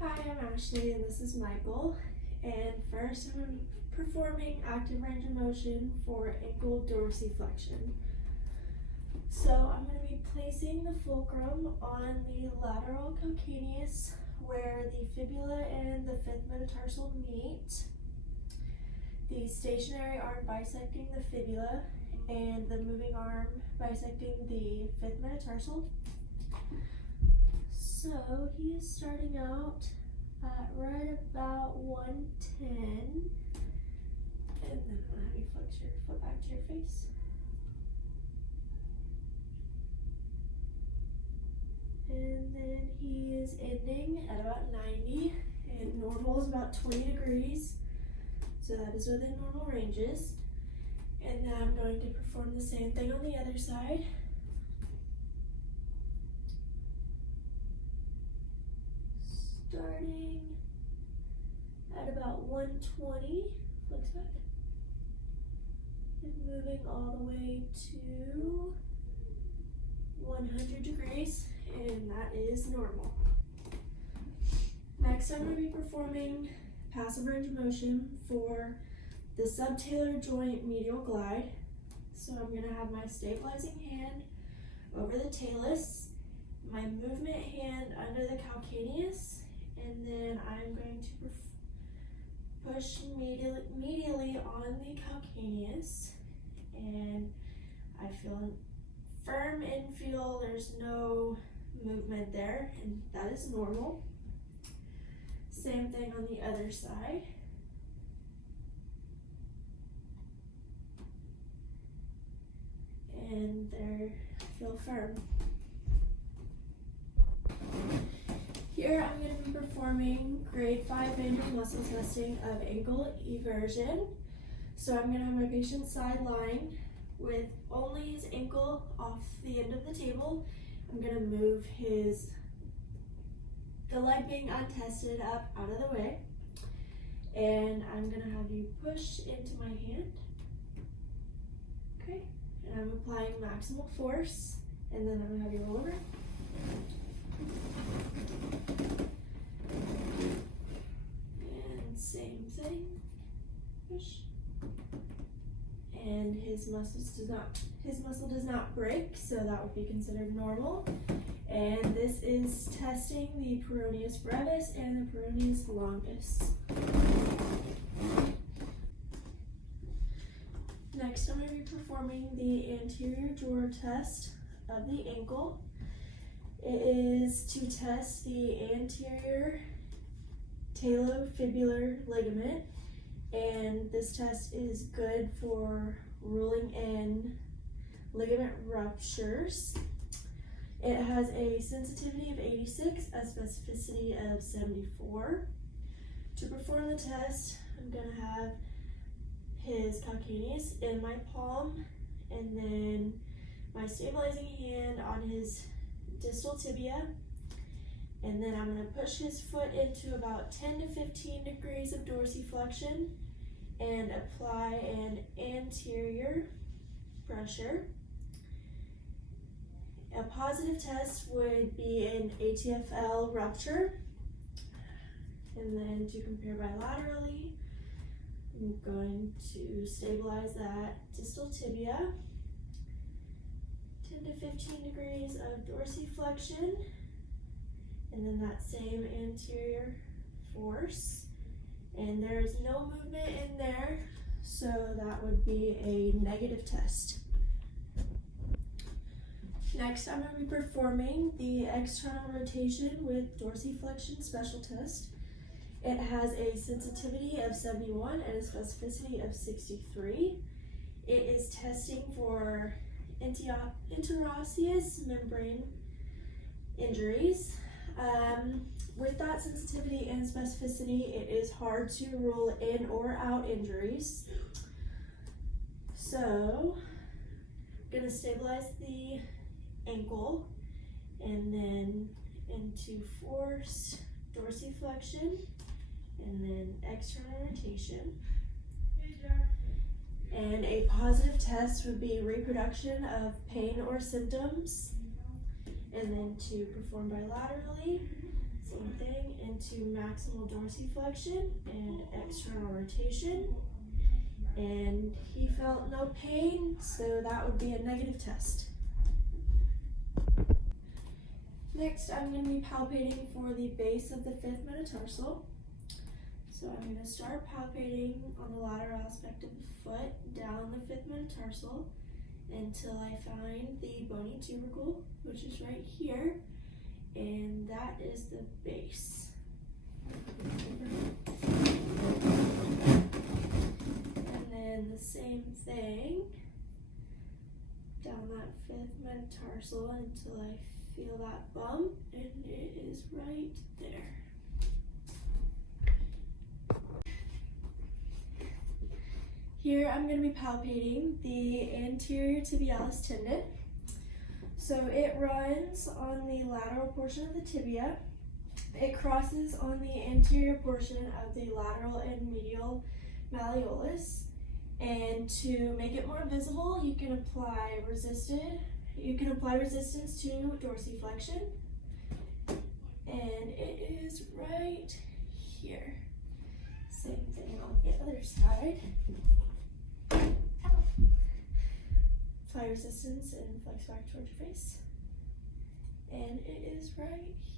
Hi, I'm Ashley and this is Michael. And first I'm performing active range of motion for ankle dorsiflexion. So I'm going to be placing the fulcrum on the lateral calcaneus where the fibula and the fifth metatarsal meet. The stationary arm bisecting the fibula and the moving arm bisecting the fifth metatarsal. So he is starting out at right about 110, and then I'm going to have you flex your foot back to your face. And then he is ending at about 90, and normal is about 20 degrees, so that is within normal ranges. And now I'm going to perform the same thing on the other side. Starting at about 120, flex back, and moving all the way to 100 degrees, and that is normal. Next, I'm going to be performing passive range of motion for the subtalar joint medial glide. So I'm going to have my stabilizing hand over the talus, my movement hand under the calcaneus, and then I'm going to push medially on the calcaneus, and I feel firm and feel there's no movement there, and that is normal. Same thing on the other side. And there, feel firm. Here I'm going to be performing grade 5 major muscle testing of ankle eversion. So I'm going to have my patient side lying with only his ankle off the end of the table. I'm going to move the leg being untested up out of the way. And I'm going to have you push into my hand. Okay, and I'm applying maximal force, and then I'm going to have you roll over. And same thing, push. And his muscle does not break, so that would be considered normal. And this is testing the peroneus brevis and the peroneus longus. Next, I'm going to be performing the anterior drawer test of the ankle. It is to test the anterior talofibular ligament, and this test is good for ruling in ligament ruptures. It has a sensitivity of 86, a specificity of 74. To perform the test, I'm going to have his calcaneus in my palm, and then my stabilizing hand on his distal tibia, and then I'm going to push his foot into about 10 to 15 degrees of dorsiflexion and apply an anterior pressure. A positive test would be an ATFL rupture. And then to compare bilaterally, I'm going to stabilize that distal tibia, 10 to 15 degrees of dorsiflexion, and then that same anterior force. And there's no movement in there, so that would be a negative test. Next, I'm going to be performing the external rotation with dorsiflexion special test. It has a sensitivity of 71 and a specificity of 63. It is testing for interosseous membrane injuries. With that sensitivity and specificity, it is hard to rule in or out injuries. So, I'm going to stabilize the ankle and then into forced dorsiflexion and then external rotation. And a positive test would be reproduction of pain or symptoms. And then to perform bilaterally, same thing, and into maximal dorsiflexion and external rotation, and he felt no pain, so that would be a negative test. Next, I'm going to be palpating for the base of the fifth metatarsal. So I'm going to start palpating on the lateral aspect of the foot down the fifth metatarsal until I find the bony tubercle, which is right here, and that is the base. And then the same thing down that fifth metatarsal until I feel that bump, and it is right there. Here I'm going to be palpating the anterior tibialis tendon. So it runs on the lateral portion of the tibia. It crosses on the anterior portion of the lateral and medial malleolus. And to make it more visible, you can apply resistance to dorsiflexion. And it is right here. Same thing on the other side. Apply resistance and flex back towards your face. And it is right here.